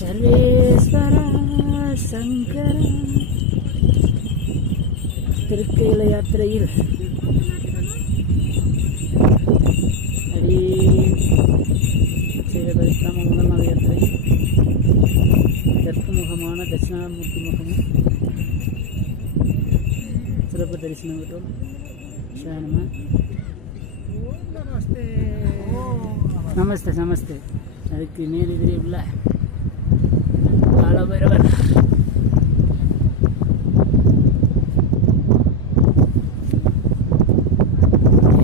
சர்வேஸ்வரா சங்கர திருக்கையில யாத்திரையில் செய்த பரிசிரம முதல் நாள் யாத்திரை தெற்கு முகமான தட்சிணாமூர்த்தி முகமும் சிறப்பு தரிசனம் விட்டோம். நமஸ்தே நமஸ்தே. அதுக்கு மேல் எதிரே உள்ள காலபைரவர்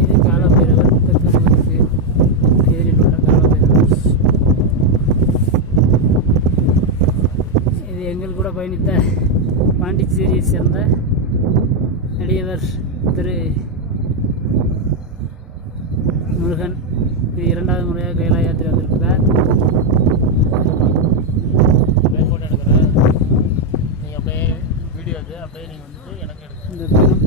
இது காலபைரவர் தெற்கு எதிரில் உள்ள காலபைரவர். இது எங்கள் கூட பயணித்த பாண்டிச்சேரியை சேர்ந்த நடிகர் திரு முருகன். இது இரண்டாவது முறையாக கைலாய யாத்திரை வந்திருக்கிறார். நீங்கள் அப்படியே வீடியோக்கு அப்படியே நீங்கள் வந்துட்டு எனக்கு எடுங்க. இந்த பயணம்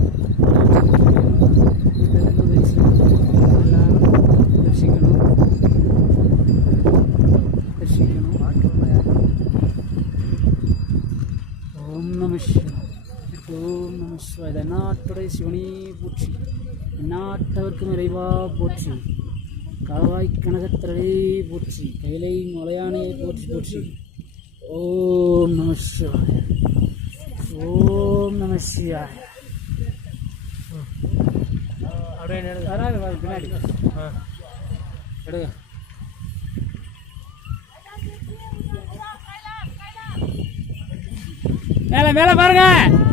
எல்லாரும் தரிசிக்கணும். ஓம் நம சிவாய. ஓம் நம சிவாய. நாட்டுடைய சிவனே போற்றி, நாட்டவர்க்கும் இறைவா போற்றி, காவாய் கனகத்திரளே போற்றி, கைலை மலையானே போற்றி போற்றி. ஓம் நம சிவாய. ஓம் நம சிவாய. அப்படியே பின்னாடி எடுங்க. மேல மேல பாருங்க,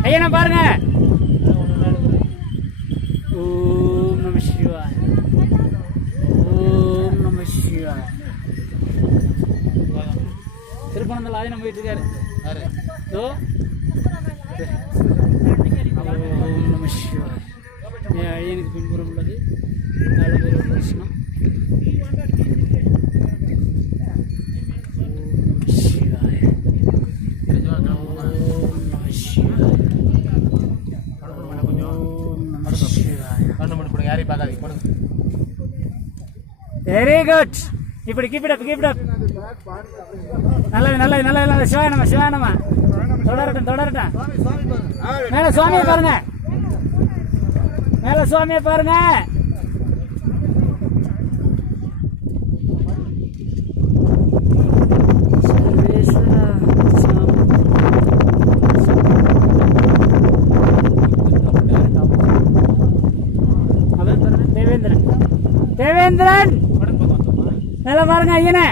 ஐயனை பாருங்க. ஓம் நம சிவாய. ஓம் நம சிவாய. திருப்பனந்தல் ஆதினம் போயிட்டு இருக்காரு. ஓம் நம சிவாய. ஐயனுக்கு பின்புறம் உள்ளது காலபைரவர் தரிசனம். யாரையும் பார்க்காதீங்க, போடுங்க. Very good. இப்படி keep it up, keep it up. நல்லது நல்லது நல்லது நல்லது. சிவாயனமா சிவாயனமா. தொடரட்டும் தொடரட்டும். மேல சுவாமியை பாருங்க, மேல சுவாமியை பாருங்க. தேவேந்திரன் மேல பாருங்க ஐயனே.